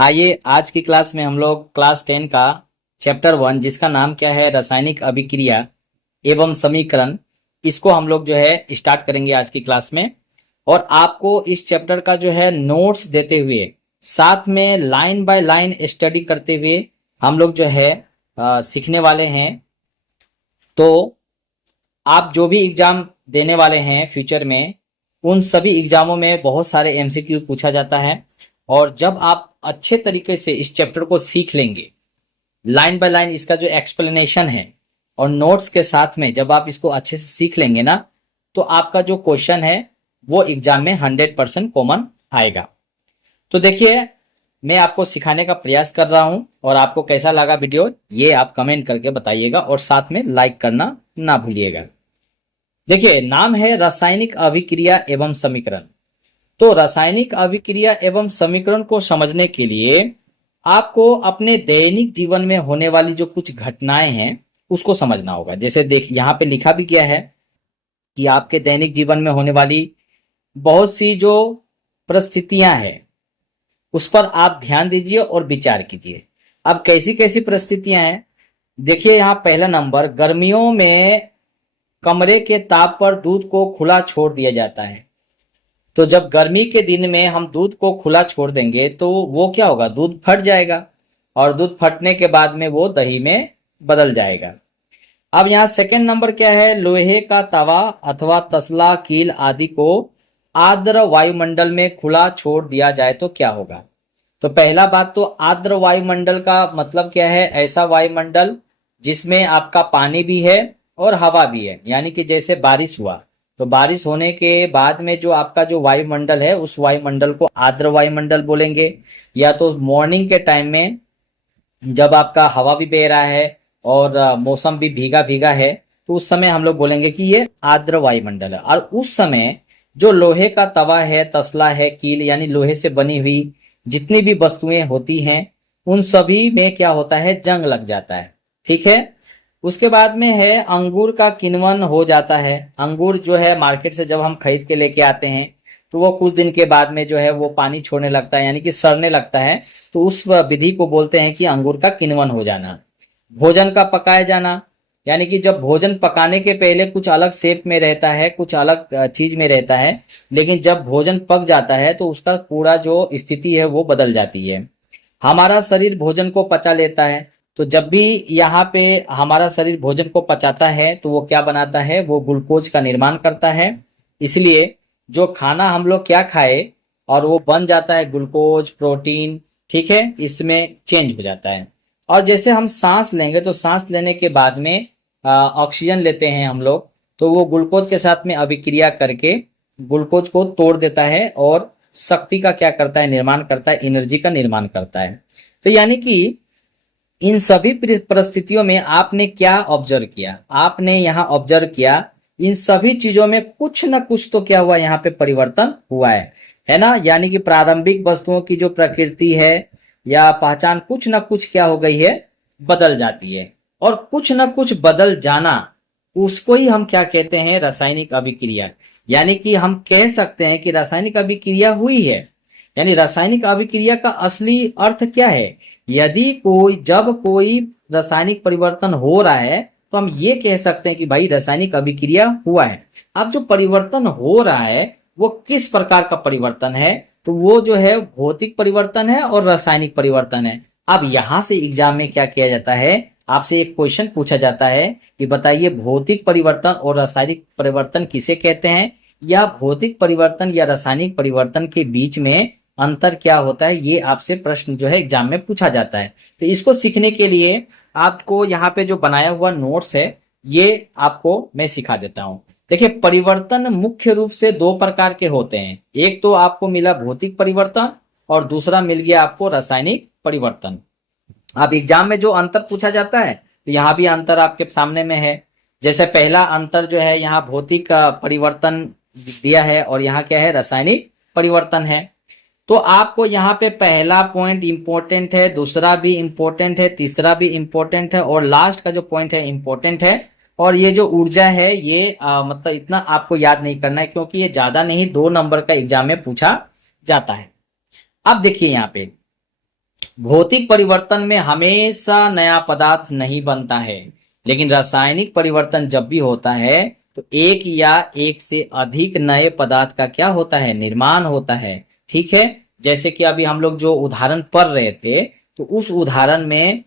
आइए आज की क्लास में हम लोग क्लास 10 का चैप्टर 1 जिसका नाम क्या है रासायनिक अभिक्रिया एवं समीकरण, इसको हम लोग जो है स्टार्ट करेंगे आज की क्लास में। और आपको इस चैप्टर का जो है नोट्स देते हुए साथ में लाइन बाय लाइन स्टडी करते हुए हम लोग जो है सीखने वाले हैं। तो आप जो भी एग्जाम देने वाले हैं फ्यूचर में, उन सभी एग्जामों में बहुत सारे एमसीक्यू पूछा जाता है। और जब आप अच्छे तरीके से इस चैप्टर को सीख लेंगे, लाइन बाय लाइन इसका जो एक्सप्लेनेशन है और नोट्स के साथ में जब आप इसको अच्छे से सीख लेंगे ना, तो आपका जो क्वेश्चन है वो एग्जाम में 100% कॉमन आएगा। तो देखिए, मैं आपको सिखाने का प्रयास कर रहा हूं और आपको कैसा लगा वीडियो ये आप कमेंट करके बताइएगा और साथ में लाइक करना ना भूलिएगा। देखिए, नाम है रासायनिक अभिक्रिया एवं समीकरण। तो रासायनिक अभिक्रिया एवं समीकरण को समझने के लिए आपको अपने दैनिक जीवन में होने वाली जो कुछ घटनाएं हैं उसको समझना होगा। जैसे देख, यहाँ पे लिखा भी गया है कि आपके दैनिक जीवन में होने वाली बहुत सी जो परिस्थितियां हैं उस पर आप ध्यान दीजिए और विचार कीजिए। अब कैसी कैसी परिस्थितियां हैं, देखिए यहाँ पहला नंबर, गर्मियों में कमरे के ताप पर दूध को खुला छोड़ दिया जाता है। तो जब गर्मी के दिन में हम दूध को खुला छोड़ देंगे तो वो क्या होगा, दूध फट जाएगा और दूध फटने के बाद में वो दही में बदल जाएगा। अब यहाँ सेकंड नंबर क्या है, लोहे का तवा अथवा तसला, कील आदि को आर्द्र वायुमंडल में खुला छोड़ दिया जाए तो क्या होगा। तो पहला बात तो आर्द्र वायुमंडल का मतलब क्या है, ऐसा वायुमंडल जिसमें आपका पानी भी है और हवा भी है। यानी कि जैसे बारिश हुआ तो बारिश होने के बाद में जो आपका जो वायुमंडल है उस वायुमंडल को आर्द्र वायुमंडल बोलेंगे। या तो मॉर्निंग के टाइम में जब आपका हवा भी बह रहा है और मौसम भी भीगा भीगा है तो उस समय हम लोग बोलेंगे कि ये आर्द्र वायुमंडल है। और उस समय जो लोहे का तवा है, तसला है, कील यानी लोहे से बनी हुई जितनी भी वस्तुएं होती हैं उन सभी में क्या होता है, जंग लग जाता है। ठीक है। उसके बाद में है अंगूर का किण्वन हो जाता है। अंगूर जो है मार्केट से जब हम खरीद के लेके आते हैं तो वो कुछ दिन के बाद में जो है वो पानी छोड़ने लगता है, यानी कि सड़ने लगता है। तो उस विधि को बोलते हैं कि अंगूर का किण्वन हो जाना। भोजन का पकाया जाना, यानी कि जब भोजन पकाने के पहले कुछ अलग शेप में रहता है, कुछ अलग चीज में रहता है, लेकिन जब भोजन पक जाता है तो उसका पूरा जो स्थिति है वो बदल जाती है। हमारा शरीर भोजन को पचा लेता है। तो जब भी यहाँ पे हमारा शरीर भोजन को पचाता है तो वो क्या बनाता है, वो ग्लूकोज का निर्माण करता है। इसलिए जो खाना हम लोग क्या खाए और वो बन जाता है ग्लूकोज, प्रोटीन। ठीक है, इसमें चेंज हो जाता है। और जैसे हम सांस लेंगे तो सांस लेने के बाद में ऑक्सीजन लेते हैं हम लोग, तो वो ग्लूकोज के साथ में अभिक्रिया करके ग्लूकोज को तोड़ देता है और शक्ति का क्या करता है, निर्माण करता है, एनर्जी का निर्माण करता है। तो यानी कि इन सभी परिस्थितियों में आपने क्या ऑब्जर्व किया, आपने यहाँ ऑब्जर्व किया इन सभी चीजों में कुछ ना कुछ तो क्या हुआ, यहाँ पे परिवर्तन हुआ है ना। यानी कि प्रारंभिक वस्तुओं की जो प्रकृति है या पहचान कुछ ना कुछ क्या हो गई है, बदल जाती है। और कुछ ना कुछ बदल जाना उसको ही हम क्या कहते हैं, रासायनिक अभिक्रिया। यानी कि हम कह सकते हैं कि रासायनिक अभिक्रिया हुई है। यानी रासायनिक अभिक्रिया का असली अर्थ क्या है, यदि जब कोई रासायनिक परिवर्तन हो रहा है तो हम ये कह सकते हैं कि भाई रासायनिक अभिक्रिया हुआ है। अब जो परिवर्तन हो रहा है वो किस प्रकार का परिवर्तन है, तो वो जो है भौतिक परिवर्तन है और रासायनिक परिवर्तन है। अब यहां से एग्जाम में क्या किया जाता है, आपसे एक क्वेश्चन पूछा जाता है कि बताइए भौतिक परिवर्तन और रासायनिक परिवर्तन किसे कहते हैं, या भौतिक परिवर्तन या रासायनिक परिवर्तन के बीच में अंतर क्या होता है, ये आपसे प्रश्न जो है एग्जाम में पूछा जाता है। तो इसको सीखने के लिए आपको यहाँ पे जो बनाया हुआ नोट्स है ये आपको मैं सिखा देता हूँ। देखिए, परिवर्तन मुख्य रूप से दो प्रकार के होते हैं। एक तो आपको मिला भौतिक परिवर्तन और दूसरा मिल गया आपको रासायनिक परिवर्तन। अब एग्जाम में जो अंतर पूछा जाता है तो यहाँ भी अंतर आपके सामने में है। जैसे पहला अंतर जो है यहाँ भौतिक परिवर्तन दिया है और यहाँ क्या है, रासायनिक परिवर्तन है। तो आपको यहाँ पे पहला पॉइंट इंपॉर्टेंट है, दूसरा भी इंपॉर्टेंट है, तीसरा भी इंपॉर्टेंट है और लास्ट का जो पॉइंट है इंपॉर्टेंट है। और ये जो ऊर्जा है ये मतलब इतना आपको याद नहीं करना है क्योंकि ये ज्यादा नहीं, 2 नंबर का एग्जाम में पूछा जाता है। अब देखिए यहाँ पे भौतिक परिवर्तन में हमेशा नया पदार्थ नहीं बनता है, लेकिन रासायनिक परिवर्तन जब भी होता है तो एक या एक से अधिक नए पदार्थ का क्या होता है, निर्माण होता है। ठीक है, जैसे कि अभी हम लोग जो उदाहरण पढ़ रहे थे तो उस उदाहरण में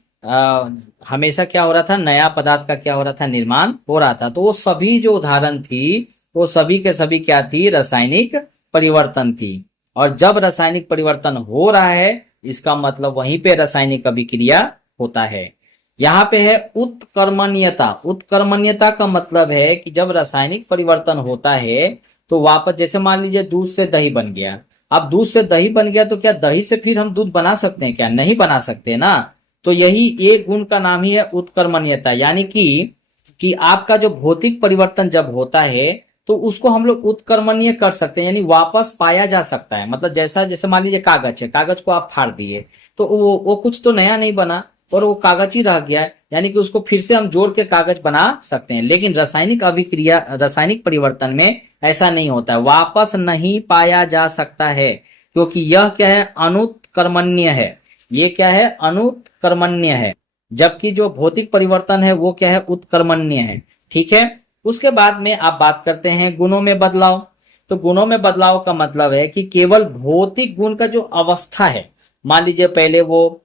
हमेशा क्या हो रहा था, नया पदार्थ का क्या हो रहा था, निर्माण हो रहा था। तो वो सभी जो उदाहरण थी वो सभी के सभी क्या थी, रासायनिक परिवर्तन थी। और जब रासायनिक परिवर्तन हो रहा है इसका मतलब वहीं पे रासायनिक अभिक्रिया होता है। यहाँ पे है उत्कर्मण्यता। उत्कर्मण्यता का मतलब है कि जब रासायनिक परिवर्तन होता है तो वापस, जैसे मान लीजिए दूध से दही बन गया, अब दूध से दही बन गया तो क्या दही से फिर हम दूध बना सकते हैं क्या, नहीं बना सकते ना। तो यही एक गुण का नाम ही है उत्कर्मण्यता, यानी कि आपका जो भौतिक परिवर्तन जब होता है तो उसको हम लोग उत्कर्मणीय कर सकते हैं, यानी वापस पाया जा सकता है। मतलब जैसा, जैसे मान लीजिए कागज है, कागज को आप फाड़ दिए तो वो कुछ तो नया नहीं बना और वो कागज ही रह गया, यानी कि उसको फिर से हम जोड़ के कागज बना सकते हैं। लेकिन रासायनिक अभिक्रिया, रासायनिक परिवर्तन में ऐसा नहीं होता है, वापस नहीं पाया जा सकता है, क्योंकि यह क्या है, अनुत्कर्मण्य है। ये क्या है, अनुत्कर्मण्य है, जबकि जो भौतिक परिवर्तन है वो क्या है, उत्कर्मण्य है। ठीक है, उसके बाद में आप बात करते हैं गुणों में बदलाव। तो गुणों में बदलाव का मतलब है कि केवल भौतिक गुण का जो अवस्था है, मान लीजिए पहले वो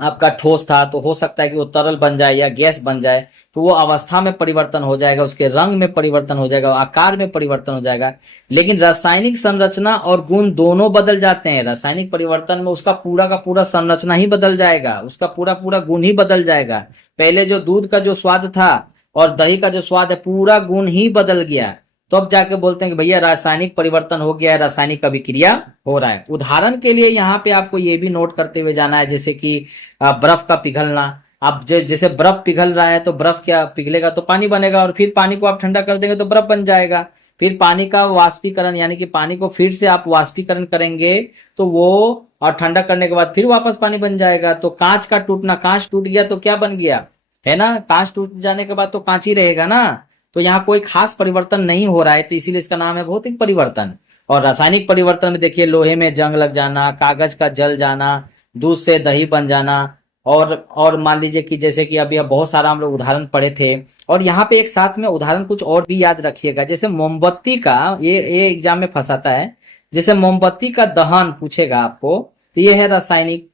आपका ठोस था तो हो सकता है कि वो तरल बन जाए या गैस बन जाए, तो वो अवस्था में परिवर्तन हो जाएगा, उसके रंग में परिवर्तन हो जाएगा, आकार में परिवर्तन हो जाएगा। लेकिन रासायनिक संरचना और गुण दोनों बदल जाते हैं। रासायनिक परिवर्तन में उसका पूरा का पूरा संरचना ही बदल जाएगा, उसका पूरा पूरा गुण ही बदल जाएगा। पहले जो दूध का जो स्वाद था और दही का जो स्वाद है, पूरा गुण ही बदल गया। तो अब जाके बोलते हैं कि भैया रासायनिक परिवर्तन हो गया है, रासायनिक अभिक्रिया हो रहा है। उदाहरण के लिए यहाँ पे आपको ये भी नोट करते हुए जाना है, जैसे कि बर्फ का पिघलना। अब जैसे बर्फ पिघल रहा है तो बर्फ क्या पिघलेगा तो पानी बनेगा, और फिर पानी को आप ठंडा कर देंगे तो बर्फ बन जाएगा। फिर पानी का वाष्पीकरण, यानी कि पानी को फिर से आप वाष्पीकरण करेंगे तो वो, और ठंडा करने के बाद फिर वापस पानी बन जाएगा। तो कांच का टूटना, कांच टूट गया तो क्या बन गया, है ना, कांच टूट जाने के बाद तो कांच ही रहेगा ना। तो यहाँ कोई खास परिवर्तन नहीं हो रहा है, तो इसीलिए इसका नाम है भौतिक परिवर्तन। और रासायनिक परिवर्तन में देखिए, लोहे में जंग लग जाना, कागज का जल जाना, दूध से दही बन जाना, और मान लीजिए कि जैसे कि अभी बहुत सारा हम लोग उदाहरण पढ़े थे। और यहाँ पे एक साथ में उदाहरण कुछ और भी याद रखिएगा, जैसे मोमबत्ती का, ये एग्जाम में फंसाता है। जैसे मोमबत्ती का दहन पूछेगा आपको तो ये है रासायनिक।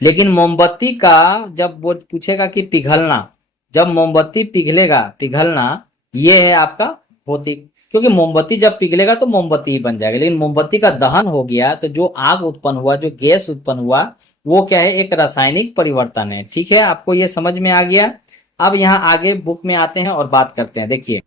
लेकिन मोमबत्ती का जब वो पूछेगा कि पिघलना, जब मोमबत्ती पिघलेगा, पिघलना, ये है आपका भौतिक। क्योंकि मोमबत्ती जब पिघलेगा तो मोमबत्ती ही बन जाएगा। लेकिन मोमबत्ती का दहन हो गया तो जो आग उत्पन्न हुआ, जो गैस उत्पन्न हुआ, वो क्या है, एक रासायनिक परिवर्तन है। ठीक है, आपको ये समझ में आ गया। अब यहाँ आगे बुक में आते हैं और बात करते हैं। देखिए,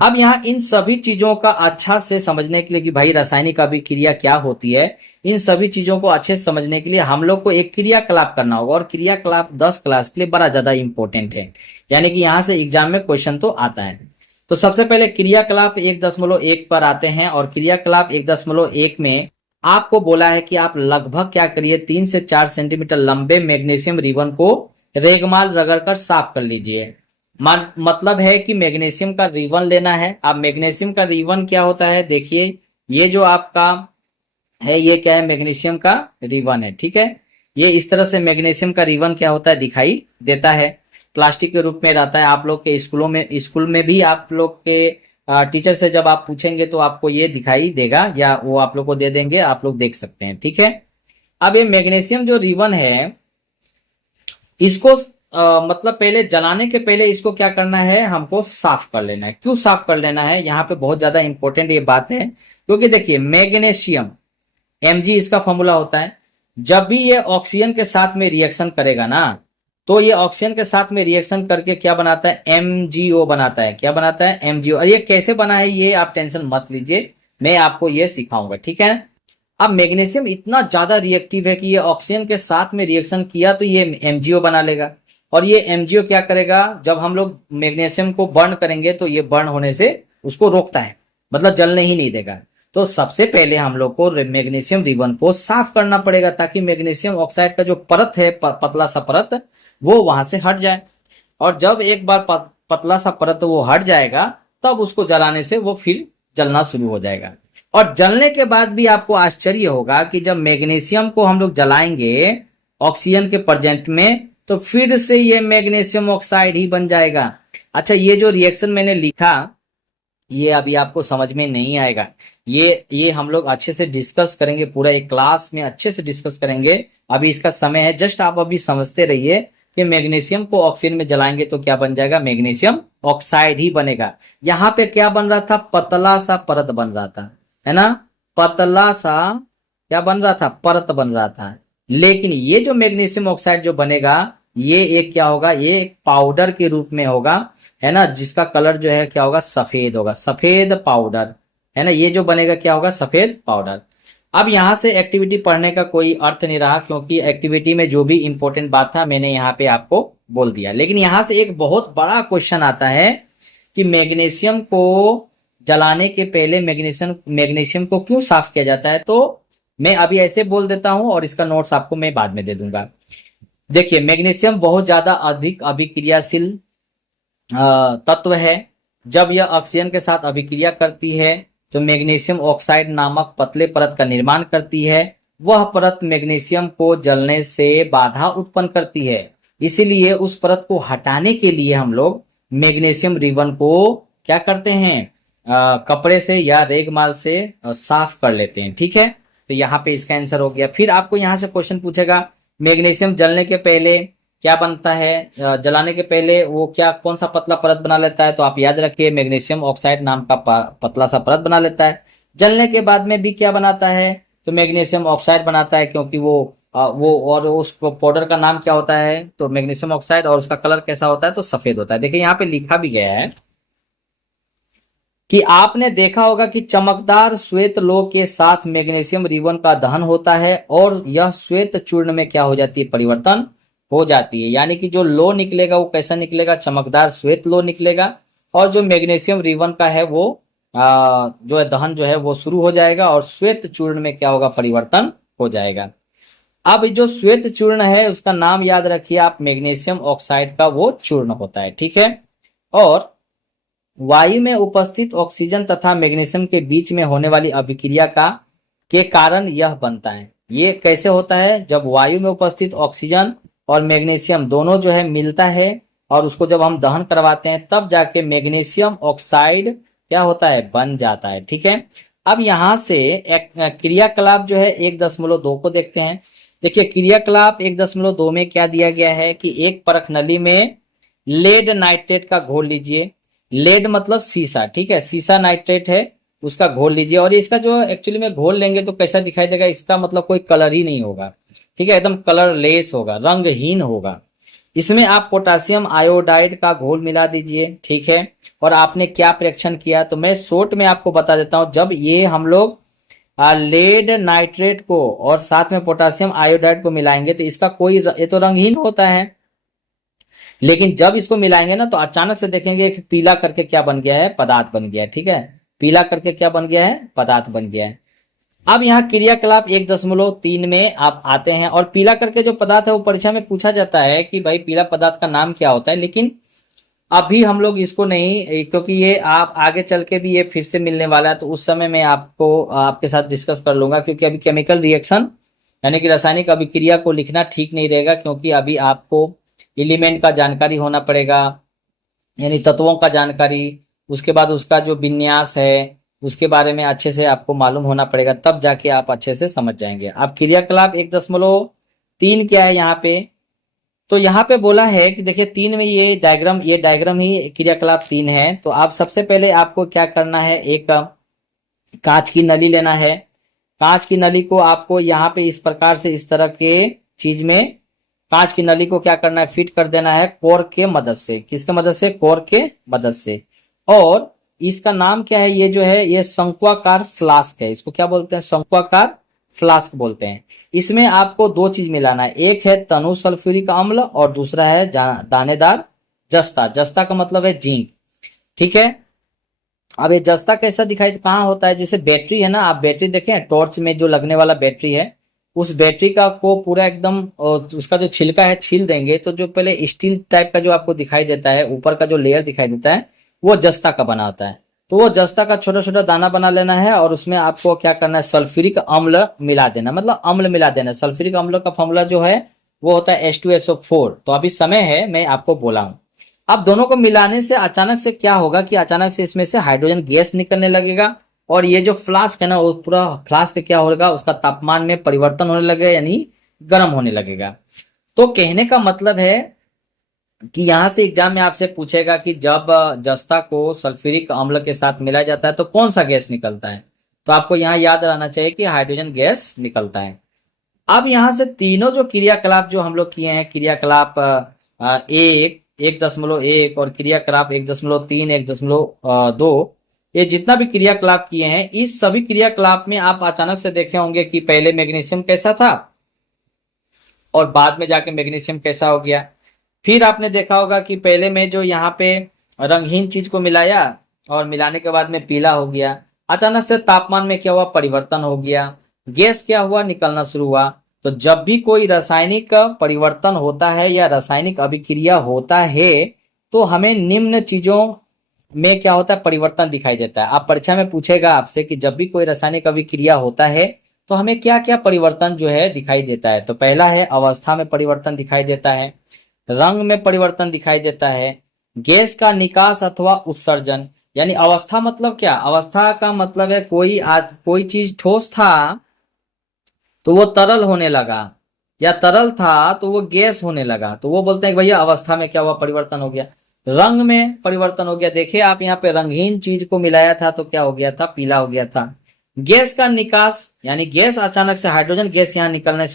अब यहाँ इन सभी चीजों का अच्छा से समझने के लिए कि भाई रासायनिक अभिक्रिया क्या होती है, इन सभी चीजों को अच्छे से समझने के लिए हम लोग को एक क्रियाकलाप करना होगा। और क्रियाकलाप 10 क्लास के लिए बड़ा ज्यादा इंपॉर्टेंट है, यानी कि यहाँ से एग्जाम में क्वेश्चन तो आता है। तो सबसे पहले क्रियाकलाप 1.1 पर आते हैं। और क्रियाकलाप 1.1 में आपको बोला है कि आप लगभग क्या करिए, 3 से 4 सेंटीमीटर लंबे मैग्नीशियम रिबन को रेगमाल रगड़कर साफ कर लीजिए। मतलब है कि मैग्नीशियम का रिबन लेना है। अब मैग्नीशियम का रिबन क्या होता है, देखिए ये जो आपका है, ये क्या है, मैग्नीशियम का रिबन है। ठीक है, ये इस तरह से मैग्नीशियम का रिबन क्या होता है, दिखाई देता है, प्लास्टिक के रूप में रहता है। आप लोग के स्कूल में भी आप लोग के टीचर से जब आप पूछेंगे तो आपको ये दिखाई देगा, या वो आप लोग को दे देंगे, आप लोग देख सकते हैं। ठीक है, अब ये मैग्नीशियम जो रिबन है, इसको मतलब पहले जलाने के पहले इसको क्या करना है, हमको साफ कर लेना है। क्यों साफ कर लेना है, यहाँ पे बहुत ज्यादा इंपॉर्टेंट ये बात है। क्योंकि देखिए, मैग्नीशियम Mg इसका फॉर्मूला होता है। जब भी ये ऑक्सीजन के साथ में रिएक्शन करेगा ना, तो ये ऑक्सीजन के साथ में रिएक्शन करके क्या बनाता है, MgO बनाता है। क्या बनाता है, MgO। और ये कैसे बना है ये आप टेंशन मत लीजिए, मैं आपको ये सिखाऊंगा। ठीक है, अब मैग्नीशियम इतना ज्यादा रिएक्टिव है कि ये ऑक्सीजन के साथ में रिएक्शन किया तो ये MgO बना लेगा। और ये MgO क्या करेगा, जब हम लोग मैग्नीशियम को बर्न करेंगे तो ये बर्न होने से उसको रोकता है, मतलब जलने ही नहीं देगा। तो सबसे पहले हम लोग को मैग्नीशियम रिबन को साफ करना पड़ेगा, ताकि मैग्नीशियम ऑक्साइड का जो परत है, पतला सा परत, वो वहां से हट जाए। और जब एक बार पतला सा परत वो हट जाएगा, तब उसको जलाने से वो फिर जलना शुरू हो जाएगा। और जलने के बाद भी आपको आश्चर्य होगा कि जब मैग्नीशियम को हम लोग जलाएंगे ऑक्सीजन के प्रेजेंट में, तो फिर से ये मैग्नीशियम ऑक्साइड ही बन जाएगा। अच्छा, ये जो रिएक्शन मैंने लिखा ये अभी आपको समझ में नहीं आएगा, ये हम लोग अच्छे से डिस्कस करेंगे, पूरा एक क्लास में अच्छे से डिस्कस करेंगे। अभी इसका समय है, जस्ट आप अभी समझते रहिए कि मैग्नीशियम को ऑक्सीजन में जलाएंगे तो क्या बन जाएगा, मैग्नीशियम ऑक्साइड ही बनेगा। यहाँ पे क्या बन रहा था, पतला सा परत बन रहा था, है ना, पतला सा क्या बन रहा था, परत बन रहा था। लेकिन ये जो मैग्नीशियम ऑक्साइड जो बनेगा, ये एक क्या होगा, ये एक पाउडर के रूप में होगा, है ना, जिसका कलर जो है क्या होगा, सफेद होगा, सफेद पाउडर, है ना, ये जो बनेगा क्या होगा, सफेद पाउडर। अब यहाँ से एक्टिविटी पढ़ने का कोई अर्थ नहीं रहा, क्योंकि एक्टिविटी में जो भी इंपॉर्टेंट बात था मैंने यहाँ पे आपको बोल दिया। लेकिन यहाँ से एक बहुत बड़ा क्वेश्चन आता है कि मैग्नीशियम को जलाने के पहले मैग्नीशियम को क्यों साफ किया जाता है। तो मैं अभी ऐसे बोल देता हूं और इसका नोट्स आपको मैं बाद में दे दूंगा। देखिए, मैग्नीशियम बहुत ज्यादा अधिक अभिक्रियाशील तत्व है। जब यह ऑक्सीजन के साथ अभिक्रिया करती है तो मैग्नीशियम ऑक्साइड नामक पतले परत का निर्माण करती है। वह परत मैग्नीशियम को जलने से बाधा उत्पन्न करती है, इसीलिए उस परत को हटाने के लिए हम लोग मैग्नीशियम रिबन को क्या करते हैं, कपड़े से या रेगमाल से साफ कर लेते हैं। ठीक है, तो यहाँ पे इसका आंसर हो गया। फिर आपको यहाँ से क्वेश्चन पूछेगा मैग्नीशियम जलने के पहले क्या बनता है, जलाने के पहले वो क्या कौन सा पतला परत बना लेता है। तो आप याद रखिए, मैग्नीशियम ऑक्साइड नाम का पतला सा परत बना लेता है। जलने के बाद में भी क्या बनाता है, तो मैग्नीशियम ऑक्साइड बनाता है, क्योंकि वो और उस पाउडर का नाम क्या होता है, तो मैग्नीशियम ऑक्साइड, और उसका कलर कैसा होता है, तो सफेद होता है। देखिए यहाँ पे लिखा भी गया है कि आपने देखा होगा कि चमकदार श्वेत लोह के साथ मैग्नीशियम रिबन का दहन होता है और यह श्वेत चूर्ण में क्या हो जाती है, परिवर्तन हो जाती है। यानी कि जो लो निकलेगा वो कैसा निकलेगा, चमकदार श्वेत लो निकलेगा, और जो मैग्नीशियम रिबन का है वो जो है दहन जो है वो शुरू हो जाएगा और श्वेत चूर्ण में क्या होगा, परिवर्तन हो जाएगा। अब जो श्वेत चूर्ण है उसका नाम याद रखिए आप, मैग्नीशियम ऑक्साइड का वो चूर्ण होता है। ठीक है, और वायु में उपस्थित ऑक्सीजन तथा मैग्नीशियम के बीच में होने वाली अभिक्रिया के कारण यह बनता है। ये कैसे होता है, जब वायु में उपस्थित ऑक्सीजन और मैग्नीशियम दोनों जो है मिलता है और उसको जब हम दहन करवाते हैं तब जाके मैग्नीशियम ऑक्साइड क्या होता है, बन जाता है। ठीक है, अब यहाँ से क्रियाकलाप जो है 1.2 को देखते हैं। देखिए, क्रियाकलाप 1.2 में क्या दिया गया है कि एक परख नली में लेड नाइट्रेट का घोल लीजिए। लेड मतलब सीसा, ठीक है, सीसा नाइट्रेट है, उसका घोल लीजिए। और इसका जो एक्चुअली में घोल लेंगे तो कैसा दिखाई देगा, इसका मतलब कोई कलर ही नहीं होगा, ठीक है, एकदम कलरलेस होगा, रंगहीन होगा। इसमें आप पोटासियम आयोडाइड का घोल मिला दीजिए। ठीक है, और आपने क्या परीक्षण किया, तो मैं शॉर्ट में आपको बता देता हूं। जब ये हम लोग लेड नाइट्रेट को और साथ में पोटासियम आयोडाइड को मिलाएंगे तो इसका कोई ये तो रंगहीन होता है, लेकिन जब इसको मिलाएंगे ना तो अचानक से देखेंगे कि पीला करके क्या बन गया है, पदार्थ बन गया है। ठीक है, पीला करके क्या बन गया है, पदार्थ बन गया है। अब यहाँ क्रियाकलाप 1.3 में आप आते हैं और पीला करके जो पदार्थ है वो परीक्षा में पूछा जाता है कि भाई पीला पदार्थ का नाम क्या होता है, लेकिन अभी हम लोग इसको नहीं, क्योंकि ये आप आगे चल के भी ये फिर से मिलने वाला है, तो उस समय मैं आपको आपके साथ डिस्कस कर लूंगा। क्योंकि अभी केमिकल रिएक्शन यानी कि रासायनिक अभिक्रिया को लिखना ठीक नहीं रहेगा, क्योंकि अभी आपको एलिमेंट का जानकारी होना पड़ेगा, यानी तत्वों का जानकारी, उसके बाद उसका जो विन्यास है उसके बारे में अच्छे से आपको मालूम होना पड़ेगा, तब जाके आप अच्छे से समझ जाएंगे। अब क्रियाकलाप 1.3 क्या है यहाँ पे, तो यहाँ पे बोला है कि देखिए 3 में ये डायग्राम ही क्रियाकलाप 3 है। तो आप सबसे पहले आपको क्या करना है, एक कांच की नली लेना है। कांच की नली को आपको यहाँ पे इस प्रकार से इस तरह के चीज में कांच की नली को क्या करना है, फिट कर देना है कोर के मदद से। किसके मदद से, कोर के मदद से। और इसका नाम क्या है, ये जो है ये शंक्वाकार फ्लास्क है। इसको क्या बोलते हैं, शंक्वाकार फ्लास्क बोलते हैं। इसमें आपको 2 चीज मिलाना है, एक है तनु सल्फ्यूरिक अम्ल और दूसरा है दानेदार जस्ता। जस्ता का मतलब है जिंक। ठीक है, अब ये जस्ता कैसा दिखाई, कहाँ होता है, जैसे बैटरी है ना, आप बैटरी देखें, टॉर्च में जो लगने वाला बैटरी है, उस बैटरी का को पूरा एकदम उसका जो छिलका है छील देंगे तो जो पहले स्टील टाइप का जो आपको दिखाई देता है, ऊपर का जो लेयर दिखाई देता है, वो जस्ता का बना होता है। तो वो जस्ता का छोटा छोटा दाना बना लेना है और उसमें आपको क्या करना है, सल्फ्यूरिक अम्ल मिला देना, मतलब अम्ल मिला देना। सल्फ्यूरिक अम्ल का फॉर्मूला जो है वो होता है H2SO4। तो अभी समय है, मैं आपको बोला हूं। अब दोनों को मिलाने से अचानक से क्या होगा कि अचानक से इसमें से हाइड्रोजन गैस निकलने लगेगा, और ये जो फ्लास्क है ना, वो पूरा फ्लास्क क्या होगा, उसका तापमान में परिवर्तन होने लगेगा, यानी गर्म होने लगेगा। तो कहने का मतलब है कि यहां से एग्जाम में आपसे पूछेगा कि जब जस्ता को सल्फ्यूरिक अम्ल के साथ मिलाया जाता है तो कौन सा गैस निकलता है। तो आपको यहाँ याद रहना चाहिए कि हाइड्रोजन गैस निकलता है। अब यहां से तीनों जो क्रियाकलाप जो हम लोग किए हैं, क्रियाकलाप 1.1 और क्रियाकलाप 1.3 1.2, ये जितना भी क्रियाकलाप किए हैं, इस सभी क्रियाकलाप में आप अचानक से देखे होंगे कि पहले मैग्नीशियम कैसा था और बाद में जाके मैग्नीशियम कैसा हो गया। फिर आपने देखा होगा कि पहले में जो यहाँ पे रंगहीन चीज को मिलाया और मिलाने के बाद में पीला हो गया, अचानक से तापमान में क्या हुआ, परिवर्तन हो गया, गैस क्या हुआ, निकलना शुरू हुआ। तो जब भी कोई रासायनिक परिवर्तन होता है या रासायनिक अभिक्रिया होता है तो हमें निम्न चीजों में क्या होता है, परिवर्तन दिखाई देता है। आप परीक्षा में पूछेगा आपसे कि जब भी कोई रासायनिक अभिक्रिया होता है तो हमें क्या क्या परिवर्तन जो है दिखाई देता है। तो पहला है अवस्था में परिवर्तन दिखाई देता है, रंग में परिवर्तन दिखाई देता है, गैस का निकास अथवा उत्सर्जन। यानी अवस्था मतलब क्या, अवस्था का मतलब है कोई चीज ठोस था तो वो तरल होने लगा, या तरल था तो वो गैस होने लगा, तो वो बोलते हैं कि भैया अवस्था में क्या हुआ, परिवर्तन हो गया। रंग में परिवर्तन हो गया, देखिए आप यहाँ पे रंगहीन चीज को मिलाया था तो क्या हो गया था, पीला हो गया था। गैस का निकास, यानी गैस अचानक से हाइड्रोजन गैस यहाँ निकलना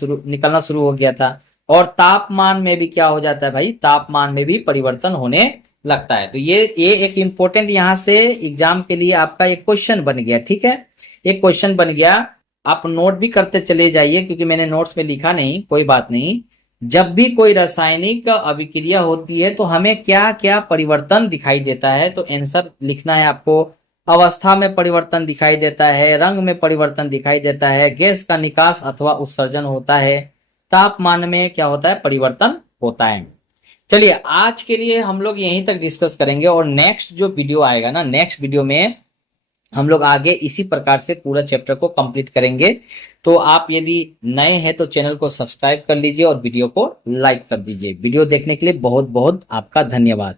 शुरू हो गया था। और तापमान में भी क्या हो जाता है भाई, तापमान में भी परिवर्तन होने लगता है। तो ये एक इंपॉर्टेंट यहाँ से एग्जाम के लिए आपका एक क्वेश्चन बन गया, ठीक है, एक क्वेश्चन बन गया। आप नोट भी करते चले जाइए क्योंकि मैंने नोट्स में लिखा नहीं, कोई बात नहीं। जब भी कोई रासायनिक अभिक्रिया होती है तो हमें क्या क्या परिवर्तन दिखाई देता है, तो आंसर लिखना है आपको। अवस्था में परिवर्तन दिखाई देता है, रंग में परिवर्तन दिखाई देता है, गैस का निकास अथवा उत्सर्जन होता है, तापमान में क्या होता है, परिवर्तन होता है। चलिए आज के लिए हम लोग यहीं तक डिस्कस करेंगे, और नेक्स्ट जो वीडियो आएगा ना, नेक्स्ट वीडियो में हम लोग आगे इसी प्रकार से पूरा चैप्टर को कंप्लीट करेंगे। तो आप यदि नए हैं तो चैनल को सब्सक्राइब कर लीजिए और वीडियो को लाइक कर दीजिए। वीडियो देखने के लिए बहुत बहुत आपका धन्यवाद।